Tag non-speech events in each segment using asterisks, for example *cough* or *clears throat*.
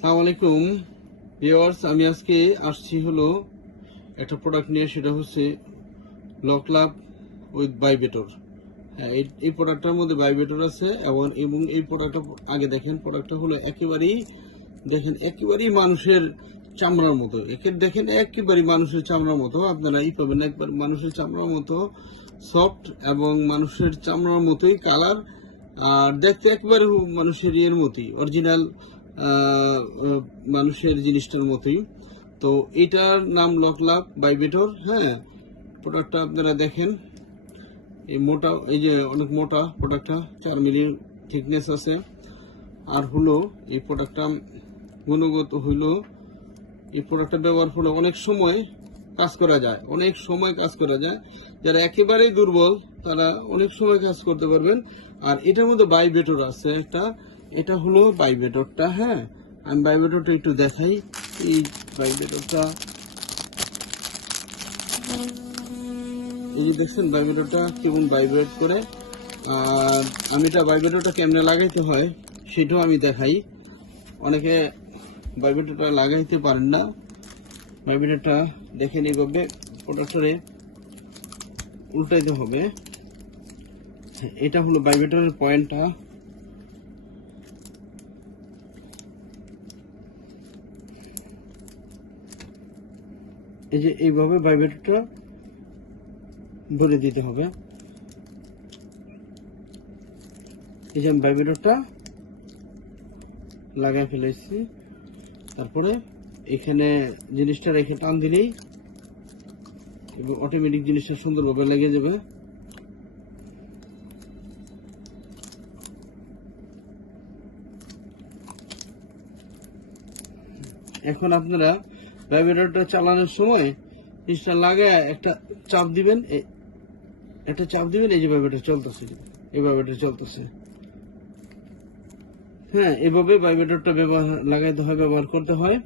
সালাম আলাইকুম ভিওয়ার্স আমি আজকে আসছি হলো একটা প্রোডাক্ট নিয়ে সেটা হচ্ছে লকলাভ উইথ বাইবেটর হ্যাঁ এই প্রোডাক্টটার মধ্যে বাইবেটর আছে এবং এবং এই প্রোডাক্টটা আগে দেখেন প্রোডাক্টটা হলো একেবারেই দেখেন একেবারেই মানুষের চামড়ার মতো একে দেখেন একেবারেই মানুষের চামড়ার মতো আপনারা এই পাবেন একবার মানুষের চামড়ার মতো সফট এবং মানুষের চামড়ার মতোই কালার আর দেখতে একবারে মানুষের ইয়ের মতোই অরিজিনাল মানুষের জিনিসটার মতোই তো এটার নাম লকলাক বাইবেটর হ্যাঁ প্রোডাক্টটা আপনারা দেখেন এই মোটা এই যে অনেক মোটা প্রোডাক্টটা চার মিলি থিকনেস আছে আর হলো এই প্রোডাক্টটা গুণগত হইলো এই প্রোডাক্টটা ব্যবহার হলো অনেক সময় কাজ করা যায় অনেক সময় কাজ করা যায় যারা একেবারেই দুর্বল তারা অনেক সময় কাজ করতে পারবেন আর এটার মধ্যে বাইবেটর আছে একটা এটা হলো বাইবেটরটা হ্যাঁ আমি বাইবেটরটা একটু দেখাই এই বাইবেটরটা এই যে দেখছেন বাইবেটরটা কেমন ভাইব্রেট করে আর আমি এটা বাইবেটরটা কেমনে লাগাইতে হয় সেটাও আমি দেখাই অনেকে বাইবেটরটা লাগাইতে পারেন না বাইবেডরটা দেখেন এইভাবে প্রোডাক্টরে উল্টাইতে হবে এটা হলো বাইবেটরের পয়েন্টটা এই যে এইভাবে ভাইব্রেটরটা ধরে দিতে হবে এই যে আমি লাগাই ফেলেছি তারপরে এখানে জিনিসটা রেখে টান দিলেই এবং অটোমেটিক জিনিসটা সুন্দরভাবে লেগে যাবে এখন আপনারা ভাইব্রেটরটা চালানোর সময় জিনিসটা লাগায় একটা চাপ দিবেন একটা চাপ দিবেন এই যে ভাইব্রেটর চলতেছে এই ভাইব্রেটর চলতেছে হ্যাঁ এভাবে ভাইব্রেটরটা ব্যবহার লাগাইতে হয় ব্যবহার করতে হয়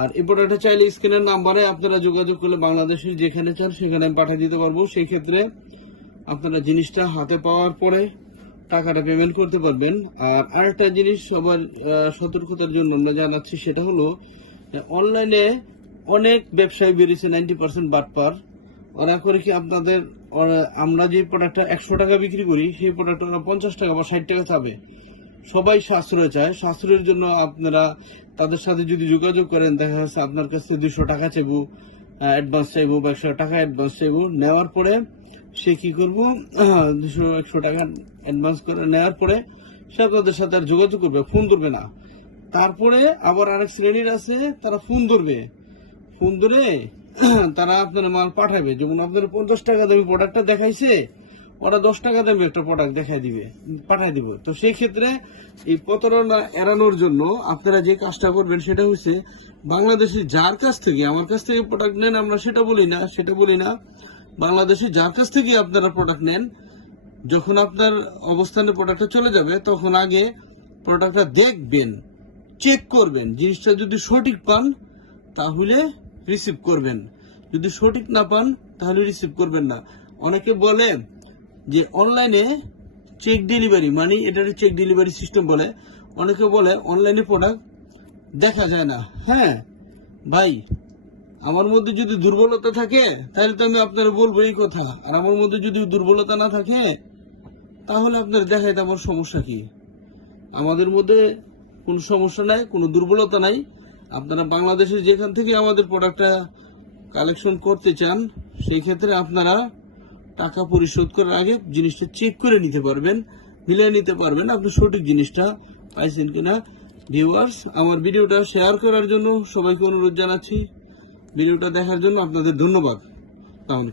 আর এই একটা চাইলে স্ক্রিনের নাম্বারে আপনারা যোগাযোগ করলে বাংলাদেশের যেখানে চান সেখানে আমি পাঠিয়ে দিতে পারবো সেই ক্ষেত্রে আপনারা জিনিসটা হাতে পাওয়ার পরে টাকাটা পেমেন্ট করতে পারবেন আর আরেকটা জিনিস সবার সতর্কতার জন্য আমরা জানাচ্ছি সেটা হলো অনলাইনে অনেক ব্যবসায়ী বেরিয়েছে নাইনটি পার্সেন্ট বাদ পার ওরা করে কি আপনাদের আমরা যে প্রোডাক্টটা একশো টাকা বিক্রি করি সেই প্রোডাক্টটা ওরা পঞ্চাশ টাকা বা ষাট টাকা চাবে সবাই সাশ্রয় চায় সাশ্রয়ের জন্য আপনারা তাদের সাথে যদি যোগাযোগ করেন দেখা যাচ্ছে আপনার কাছ থেকে দুশো টাকা চাইবো অ্যাডভান্স চাইবো বা একশো টাকা অ্যাডভান্স চাইবো নেওয়ার পরে সে কি করব দুশো একশো টাকা অ্যাডভান্স করে নেওয়ার পরে সে তাদের সাথে আর যোগাযোগ করবে ফোন করবে না তারপরে আবার আরেক শ্রেণীর আছে তারা ফোন ধরবে ফোন ধরে *clears throat* তারা আপনার মাল পাঠাবে যখন আপনার পঞ্চাশ টাকা দামি প্রোডাক্টটা দেখাইছে ওরা দশ টাকা দামি একটা প্রোডাক্ট দেখাই দিবে পাঠাই দিব তো সেই ক্ষেত্রে এই প্রতারণা এড়ানোর জন্য আপনারা যে কাজটা করবেন সেটা হচ্ছে বাংলাদেশে যার কাছ থেকে আমার কাছ থেকে প্রোডাক্ট নেন আমরা সেটা বলি না সেটা বলি না বাংলাদেশে যার কাছ থেকে আপনারা প্রোডাক্ট নেন যখন আপনার অবস্থানে প্রোডাক্টটা চলে যাবে তখন আগে প্রোডাক্টটা দেখবেন চেক করবেন জিনিসটা যদি সঠিক পান তাহলে রিসিভ করবেন যদি সঠিক না পান তাহলে রিসিভ করবেন না অনেকে বলে যে অনলাইনে চেক ডেলিভারি মানে এটা চেক ডেলিভারি সিস্টেম বলে অনেকে বলে অনলাইনে প্রোডাক্ট দেখা যায় না হ্যাঁ ভাই আমার মধ্যে যদি দুর্বলতা থাকে তাহলে তো আমি আপনার বলবো এই কথা আর আমার মধ্যে যদি দুর্বলতা না থাকে তাহলে আপনার দেখাইতে আমার সমস্যা কি আমাদের মধ্যে কোনো সমস্যা নাই কোনো দুর্বলতা নাই আপনারা বাংলাদেশে যেখান থেকে আমাদের প্রোডাক্টটা কালেকশন করতে চান সেই ক্ষেত্রে আপনারা টাকা পরিশোধ করার আগে জিনিসটা চেক করে নিতে পারবেন মিলে নিতে পারবেন আপনি সঠিক জিনিসটা পাইছেন কিনা ভিউয়ার্স আমার ভিডিওটা শেয়ার করার জন্য সবাইকে অনুরোধ জানাচ্ছি ভিডিওটা দেখার জন্য আপনাদের ধন্যবাদ তাহলে